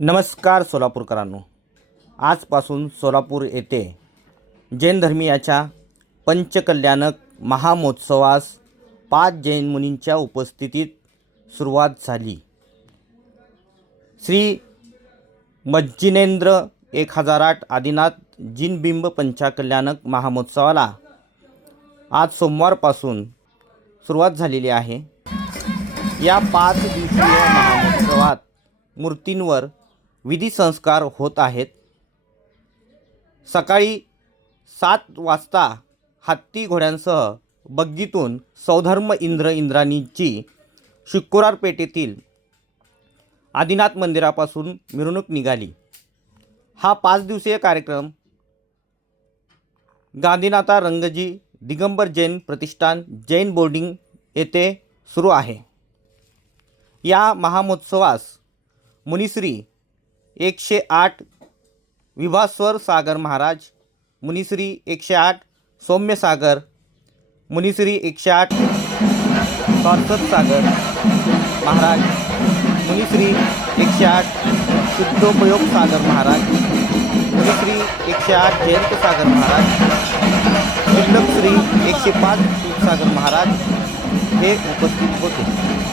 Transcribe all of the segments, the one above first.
नमस्कार सोलापूरकरांनो. आजपासून सोलापूर येथे जैन धर्मियाच्या पंचकल्याणक महामहोत्सवास पाच जैन मुनींच्या उपस्थितीत सुरुवात झाली. श्री मज्जिनेंद्र एक हजार आठ आदिनाथ जिनबिंब पंचकल्याणक महामहोत्सवाला आज सोमवारपासून सुरुवात झालेली आहे. या पाच दिवसीय महामहोत्सवात मूर्तींवर विधी संस्कार होत आहेत. सकाळी सात वाजता हत्ती घोड्यांसह बग्गीतून सौधर्म इंद्र इंद्राणींची शुक्रवार पेठेतील आदिनाथ मंदिरापासून मिरवणूक निघाली. हा पाच दिवसीय कार्यक्रम गांधीनाथा रंगजी दिगंबर जैन प्रतिष्ठान जैन बोर्डिंग येथे सुरू आहे. या महामहोत्सवास मुनिश्री एकशे आठ विभास्वर सागर महाराज, मुनिश्री एकशे आठ सौम्य सागर, मुनिश्री एकशे आठ सारस्वत सागर महाराज, मुनिश्री एकशे आठ शुद्धोपयोग सागर महाराज, मुनिश्री एकशे आठ जयंत सागर महाराज शिल्लक श्री एकशे पाच सागर महाराज हे उपस्थित होते.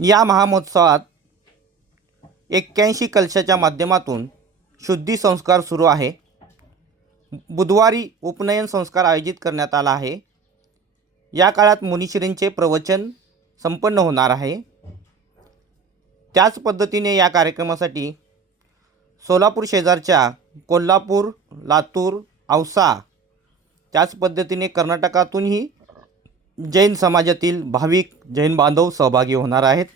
या महामहोत्सवात एक्क्याऐंशी कलशाच्या माध्यमातून शुद्धी संस्कार सुरू आहे. बुधवारी उपनयन संस्कार आयोजित करण्यात आला आहे. या काळात मुनिश्रींचे प्रवचन संपन्न होणार आहे. त्याच पद्धतीने या कार्यक्रमासाठी सोलापूर शेजारच्या कोल्हापूर लातूर औसा त्याच पद्धतीने कर्नाटकातूनही जैन समाजातील भाविक जैन बांधव सहभागी होणार आहेत.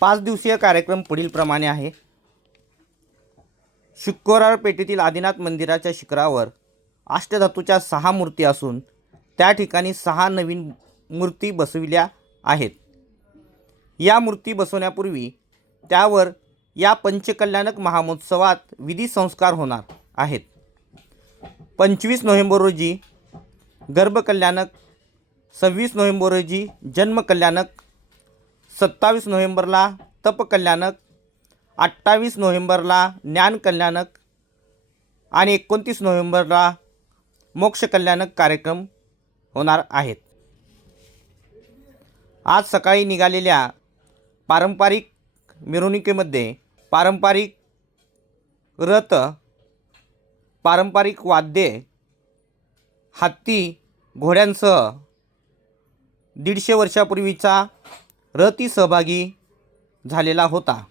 पाच दिवसीय कार्यक्रम पुढीलप्रमाणे आहे. शुक्रवार पेठेतील आदिनाथ मंदिराच्या शिखरावर अष्टधातूच्या सहा मूर्ती असून त्या ठिकाणी सहा नवीन मूर्ती बसविल्या आहेत. या मूर्ती बसवण्यापूर्वी त्यावर या पंचकल्याणक महामहोत्सवात विधी संस्कार होणार आहेत. पंचवीस नोव्हेंबर रोजी गर्भकल्याणक सव्वीस नोव्हेंबर रोजी जन्मकल्याणक सत्तावीस नोव्हेंबरला तपकल्याणक अठ्ठावीस नोव्हेंबरला ज्ञानकल्याणक आणि एकोणतीस नोव्हेंबरला मोक्षकल्याणक कार्यक्रम होणार आहेत. आज सकाळी निघालेल्या पारंपरिक मिरवणुकीमध्ये पारंपरिक रथ पारंपरिक वाद्ये हत्ती घोड्यांसह दीडशे वर्षापूर्वीचा रती सहभागी झालेला होता.